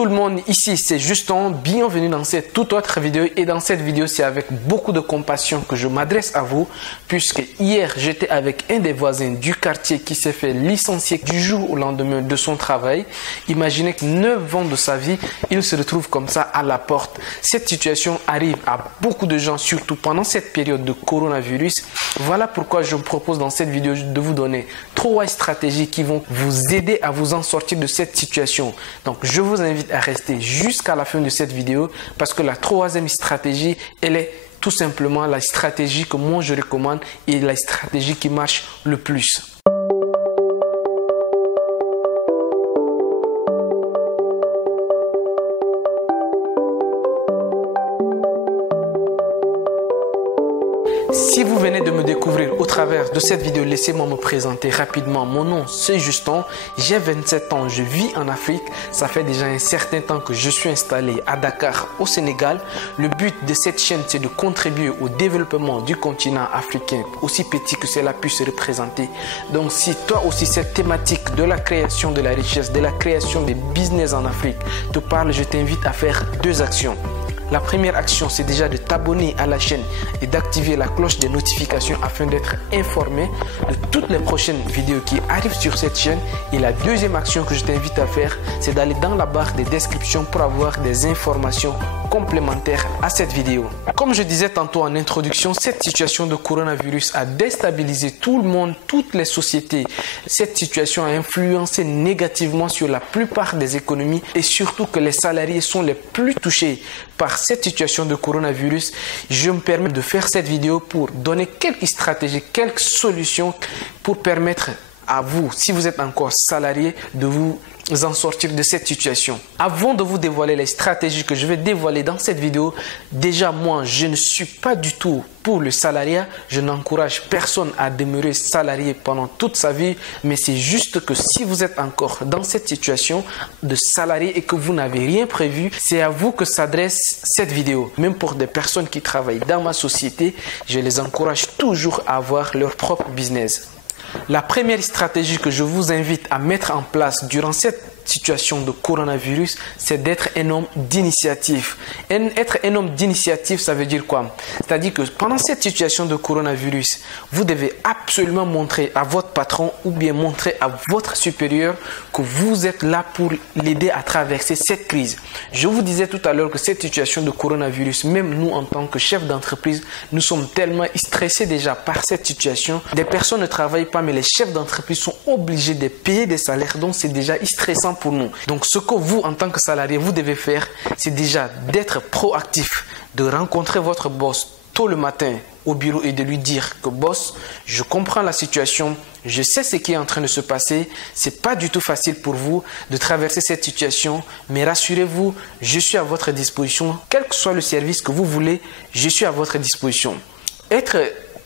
tout le monde, ici c'est Justin, bienvenue dans cette toute autre vidéo et dans cette vidéo c'est avec beaucoup de compassion que je m'adresse à vous puisque hier j'étais avec un des voisins du quartier qui s'est fait licencier du jour au lendemain de son travail. Imaginez que 9 ans de sa vie, il se retrouve comme ça à la porte. Cette situation arrive à beaucoup de gens, surtout pendant cette période de coronavirus. Voilà pourquoi je me propose dans cette vidéo de vous donner 3 stratégies qui vont vous aider à vous en sortir de cette situation. Donc je vous invite à rester jusqu'à la fin de cette vidéo parce que la troisième stratégie, elle est tout simplement la stratégie que moi je recommande et la stratégie qui marche le plus. Si vous venez de me découvrir au travers de cette vidéo, laissez-moi me présenter rapidement. Mon nom, c'est Justin, j'ai 27 ans, je vis en Afrique. Ça fait déjà un certain temps que je suis installé à Dakar, au Sénégal. Le but de cette chaîne, c'est de contribuer au développement du continent africain, aussi petit que cela puisse se représenter. Donc si toi aussi cette thématique de la création de la richesse, de la création des business en Afrique te parle, je t'invite à faire 2 actions. La première action, c'est déjà de t'abonner à la chaîne et d'activer la cloche des notifications afin d'être informé de toutes les prochaines vidéos qui arrivent sur cette chaîne. Et la deuxième action que je t'invite à faire, c'est d'aller dans la barre des descriptions pour avoir des informations complémentaires à cette vidéo. Comme je disais tantôt en introduction, cette situation de coronavirus a déstabilisé tout le monde, toutes les sociétés. Cette situation a influencé négativement sur la plupart des économies et surtout que les salariés sont les plus touchés par cette situation de coronavirus. Je me permets de faire cette vidéo pour donner quelques stratégies, quelques solutions pour permettre à vous, si vous êtes encore salarié, de vous en sortir de cette situation. Avant de vous dévoiler les stratégies que je vais dévoiler dans cette vidéo, déjà moi, je ne suis pas du tout pour le salariat. Je n'encourage personne à demeurer salarié pendant toute sa vie, mais c'est juste que si vous êtes encore dans cette situation de salarié et que vous n'avez rien prévu, c'est à vous que s'adresse cette vidéo. Même pour des personnes qui travaillent dans ma société, je les encourage toujours à avoir leur propre business. La première stratégie que je vous invite à mettre en place durant cette situation de coronavirus, c'est d'être un homme d'initiative. Être un homme d'initiative, ça veut dire quoi? C'est-à-dire que pendant cette situation de coronavirus, vous devez absolument montrer à votre patron ou bien montrer à votre supérieur que vous êtes là pour l'aider à traverser cette crise. Je vous disais tout à l'heure que cette situation de coronavirus, même nous en tant que chefs d'entreprise, nous sommes tellement stressés déjà par cette situation. Des personnes ne travaillent pas, mais les chefs d'entreprise sont obligés de payer des salaires, donc c'est déjà stressant pour nous. Donc ce que vous, en tant que salarié, vous devez faire, c'est déjà d'être proactif, de rencontrer votre boss tôt le matin au bureau et de lui dire que boss, je comprends la situation, je sais ce qui est en train de se passer, c'est pas du tout facile pour vous de traverser cette situation, mais rassurez-vous, je suis à votre disposition, quel que soit le service que vous voulez, je suis à votre disposition. Être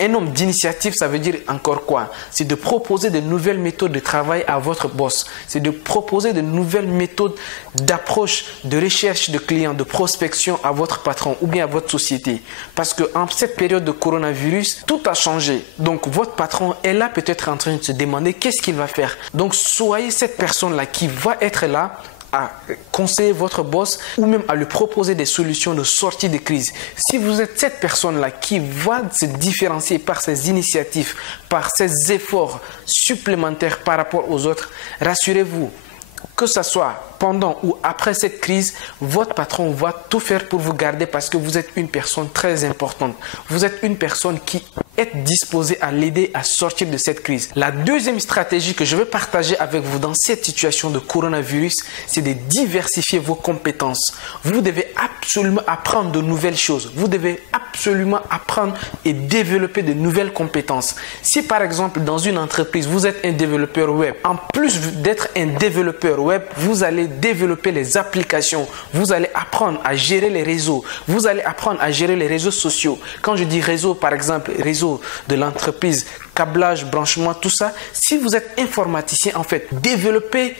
un homme d'initiative, ça veut dire encore quoi? C'est de proposer de nouvelles méthodes de travail à votre boss. C'est de proposer de nouvelles méthodes d'approche, de recherche de clients, de prospection à votre patron ou bien à votre société. Parce qu'en cette période de coronavirus, tout a changé. Donc votre patron est là peut-être en train de se demander qu'est-ce qu'il va faire. Donc soyez cette personne-là qui va être là à conseiller votre boss ou même à lui proposer des solutions de sortie de crise. Si vous êtes cette personne-là qui va se différencier par ses initiatives, par ses efforts supplémentaires par rapport aux autres, rassurez-vous, que ce soit pendant ou après cette crise, votre patron va tout faire pour vous garder parce que vous êtes une personne très importante. Vous êtes une personne qui est disposée à l'aider à sortir de cette crise. La deuxième stratégie que je vais partager avec vous dans cette situation de coronavirus, c'est de diversifier vos compétences. Vous devez absolument apprendre de nouvelles choses. Vous devez absolument apprendre et développer de nouvelles compétences. Si par exemple dans une entreprise, vous êtes un développeur web, en plus d'être un développeur web, vous allez développer les applications, vous allez apprendre à gérer les réseaux, vous allez apprendre à gérer les réseaux sociaux. Quand je dis réseau, par exemple, réseau de l'entreprise, câblage, branchement, tout ça, si vous êtes informaticien, en fait, développez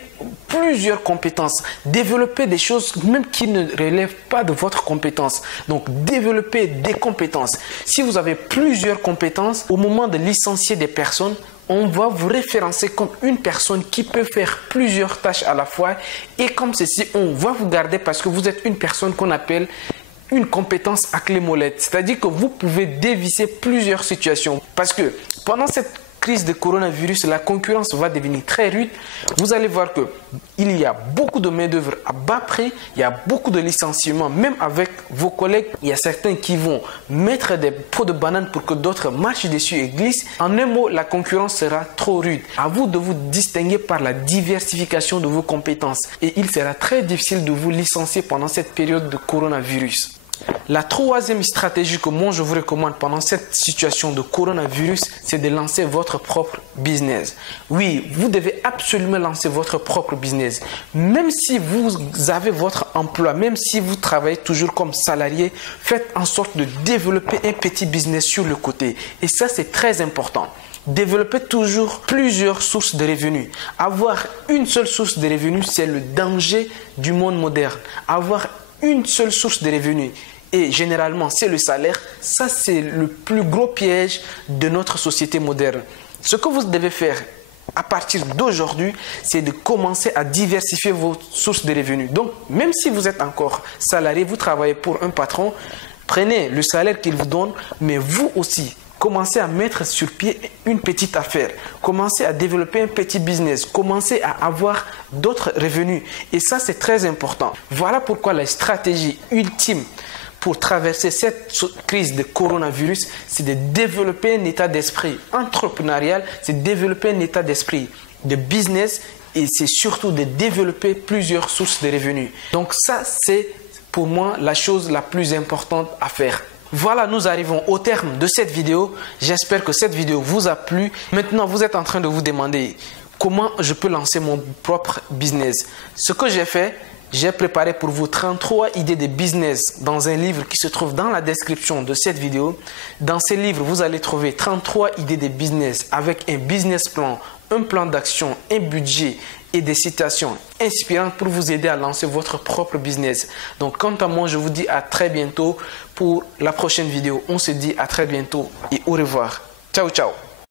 plusieurs compétences, développez des choses même qui ne relèvent pas de votre compétence. Donc, développez des compétences. Si vous avez plusieurs compétences, au moment de licencier des personnes, on va vous référencer comme une personne qui peut faire plusieurs tâches à la fois. Et comme ceci, on va vous garder parce que vous êtes une personne qu'on appelle une compétence à clé molette. C'est-à-dire que vous pouvez dévisser plusieurs situations. Parce que pendant cette crise de coronavirus, la concurrence va devenir très rude. Vous allez voir qu'il y a beaucoup de main-d'œuvre à bas prix, il y a beaucoup de licenciements, même avec vos collègues. Il y a certains qui vont mettre des pots de banane pour que d'autres marchent dessus et glissent. En un mot, la concurrence sera trop rude. À vous de vous distinguer par la diversification de vos compétences. Et il sera très difficile de vous licencier pendant cette période de coronavirus. La troisième stratégie que moi je vous recommande pendant cette situation de coronavirus, c'est de lancer votre propre business. Oui, vous devez absolument lancer votre propre business. Même si vous avez votre emploi, même si vous travaillez toujours comme salarié, faites en sorte de développer un petit business sur le côté. Et ça, c'est très important. Développer toujours plusieurs sources de revenus. Avoir une seule source de revenus, c'est le danger du monde moderne. Avoir une seule source de revenus, et généralement c'est le salaire, ça c'est le plus gros piège de notre société moderne. Ce que vous devez faire à partir d'aujourd'hui, c'est de commencer à diversifier vos sources de revenus. Donc même si vous êtes encore salarié, vous travaillez pour un patron, prenez le salaire qu'il vous donne, mais vous aussi, commencez à mettre sur pied une petite affaire, commencez à développer un petit business, commencez à avoir d'autres revenus. Et ça, c'est très important. Voilà pourquoi la stratégie ultime pour traverser cette crise de coronavirus, c'est de développer un état d'esprit entrepreneurial, c'est de développer un état d'esprit de business et c'est surtout de développer plusieurs sources de revenus. Donc ça, c'est pour moi la chose la plus importante à faire. Voilà, nous arrivons au terme de cette vidéo. J'espère que cette vidéo vous a plu. Maintenant, vous êtes en train de vous demander comment je peux lancer mon propre business. Ce que j'ai fait, j'ai préparé pour vous 33 idées de business dans un livre qui se trouve dans la description de cette vidéo. Dans ce livre, vous allez trouver 33 idées de business avec un business plan, un plan d'action, un budget et des citations inspirantes pour vous aider à lancer votre propre business. Donc, quant à moi, je vous dis à très bientôt pour la prochaine vidéo. On se dit à très bientôt et au revoir. Ciao, ciao.